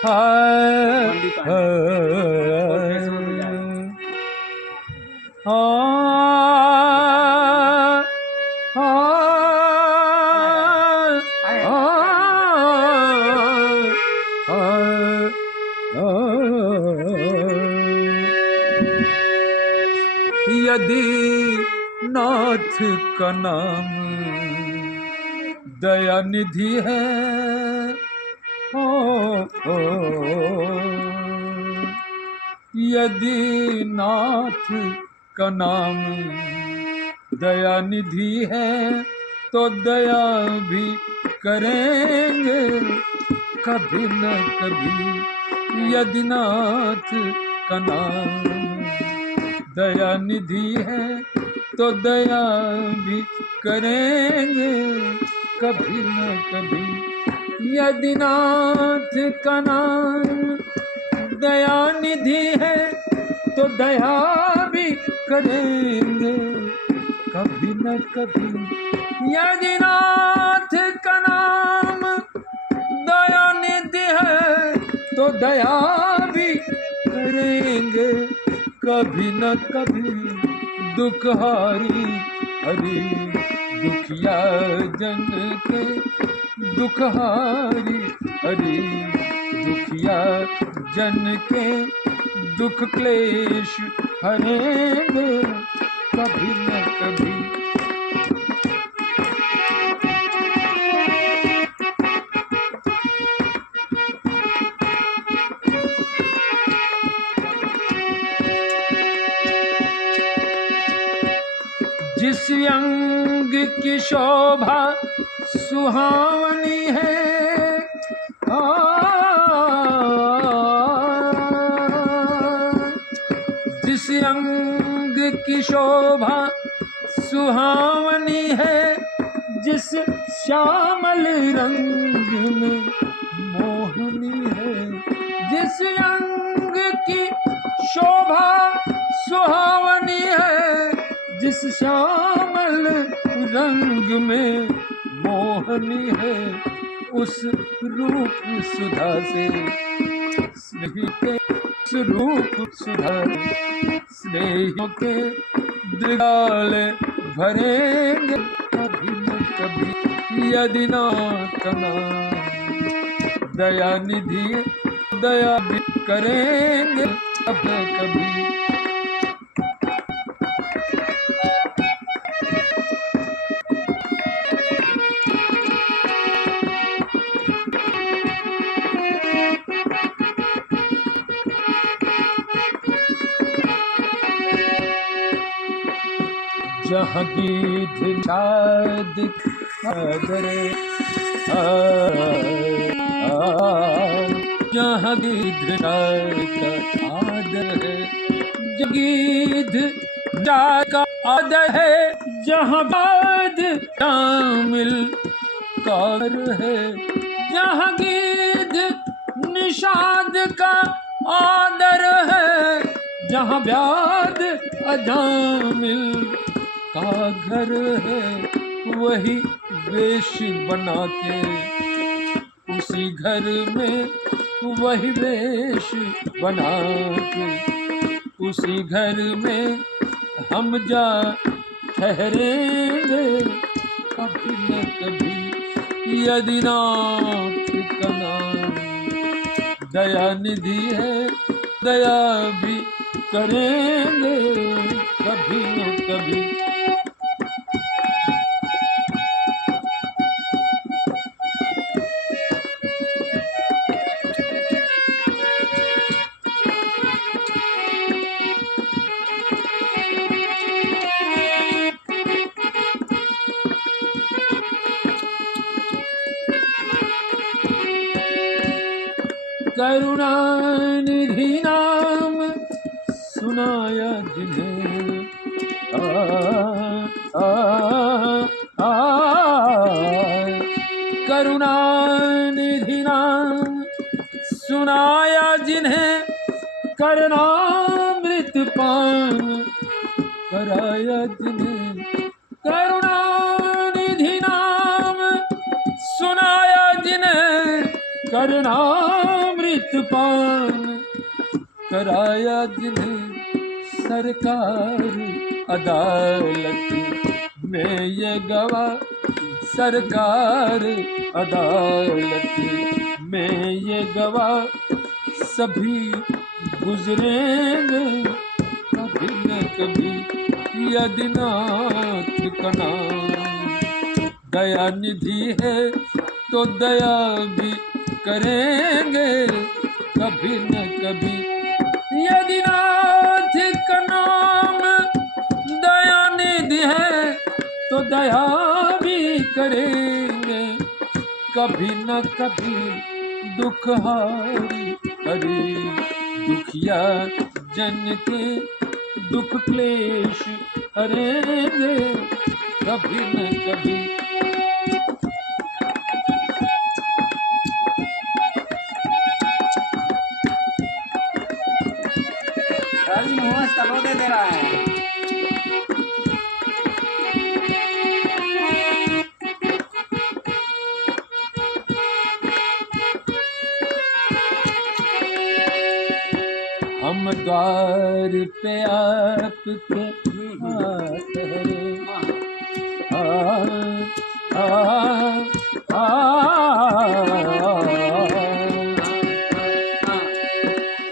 हाय यदि नाथ का नाम दया निधि है, यदि नाथ का नाम दया निधि है तो दया भी करेंगे कभी न कभी। यदि नाथ का नाम दया निधि है तो दया भी करेंगे कभी न कभी। यदि नाथ का नाम दया निधि है तो दया भी करेंगे कभी न कभी। यदि नाथ का नाम दया निधि है तो दया भी करेंगे कभी न कभी। दुखहारी हरि दुखिया जन के, दुखहारी हरि दुखिया जन के दुख क्लेश हरेंगे कभी न कभी। जिस अंग की शोभा सुहावनी है, जिस अंग की शोभा सुहावनी है, जिस श्यामल रंग में मोहनी है। जिस अंग की शोभा सुहावनी है, जिस श्यामल रंग में मोहनी है, उस रूप सुधा से स्नेही के, उस रूप सुधा स्नेहियों के दृगाल भरेंगे कभी न कभी। यदि नाथ का नाम दया निधि दया भी करेंगे कभी कभी। जहाँ गीत शाद आदरे जहाँ गीत शाद आदर है, गीत का आदर है, जहाँ बाद शामिल कार है। जहाँ गीत निषाद का आदर है, जहाँ व्याध अजामिल का घर है। वही वेश बना के उसी घर में, वही वेश बना के उसी घर में हम जा ठहरेंगे कभी न कभी। यदि नाथ का नाम दया निधि है, दया भी करेंगे कभी न कभी। करुणानिधि नाम सुनाया जिन्हें, करुणानिधि नाम सुनाया जिन्हें, करनामृत पान कराया जिन्हें। करुणानिधि नाम सुनाया जिन्हें, करनामृत मीत पान कराया जिन्हें सरकार अदालत में ये गवाह सरकार अदालत में ये गवाह सभी गुजरेंगे कभी न कभी यदि नाथ का नाम दया निधि है तो दया भी करेंगे कभी न कभी यदि नाथ का नाम दया निधि है तो दया भी करेंगे कभी न कभी दुख हारी हरि दुखिया जन के दुख क्लेश हरेंगे कभी न कभी। दे रहा है हम द्वार पे आपके ठहरे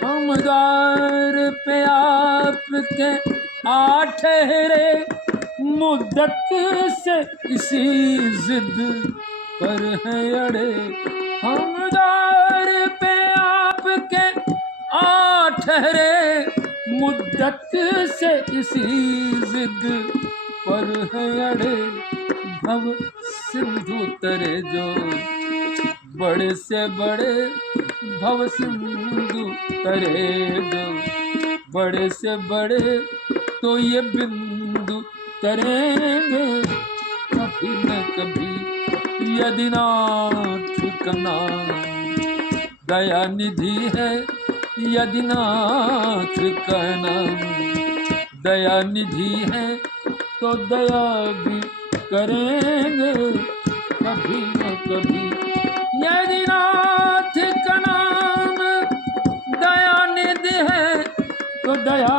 हम द्वार पे आपके ठहरे मुद्दत से इसी जिद पर है अड़े हम द्वार पे आपके ठहरे मुद्दत से इसी जिद पर है अड़े भव सिंधु तरे जो बड़े से बड़े भव सिंधु तरे जो बड़े से बड़े तो ये बिंदु तरेंगे कभी न कभी यदि नाथ का नाम दया निधि है यदि नाथ का नाम दया निधि है तो दया भी करेंगे कभी न कभी यदि नाथ का नाम दया निधि है तो दया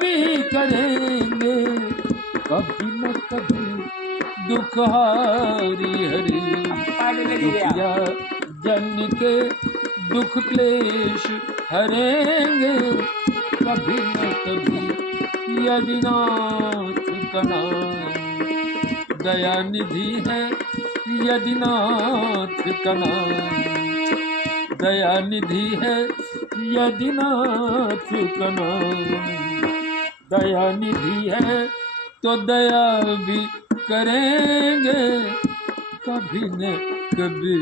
भी करेंगे कभी न कभी दुख हारी हरि दुखिया जन के दुख क्लेश हरेंगे कभी न कभी यदि नाथ का नाम दया निधि है यदि नाथ का नाम दया निधि है यदि नाथ का नाम दया निधि है तो दया भी करेंगे कभी न कभी।